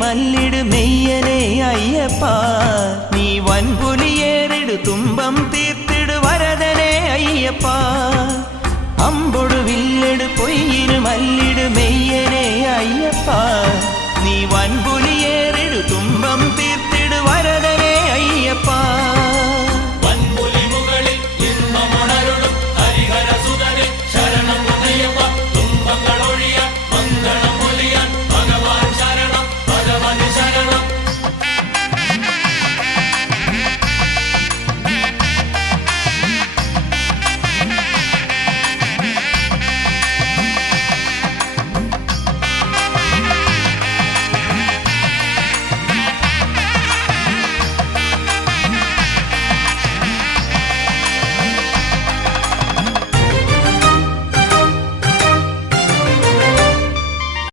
മല്ലിട് മെയ്യനെ അയ്യപ്പ നീ വൻപുലിയേറിടു തുമ്പം തീർത്തിടു വരദനെ അയ്യപ്പ അമ്പൊടു വില്ലെടു പൊയ്യിനു മല്ലിട് മെയ്യനെ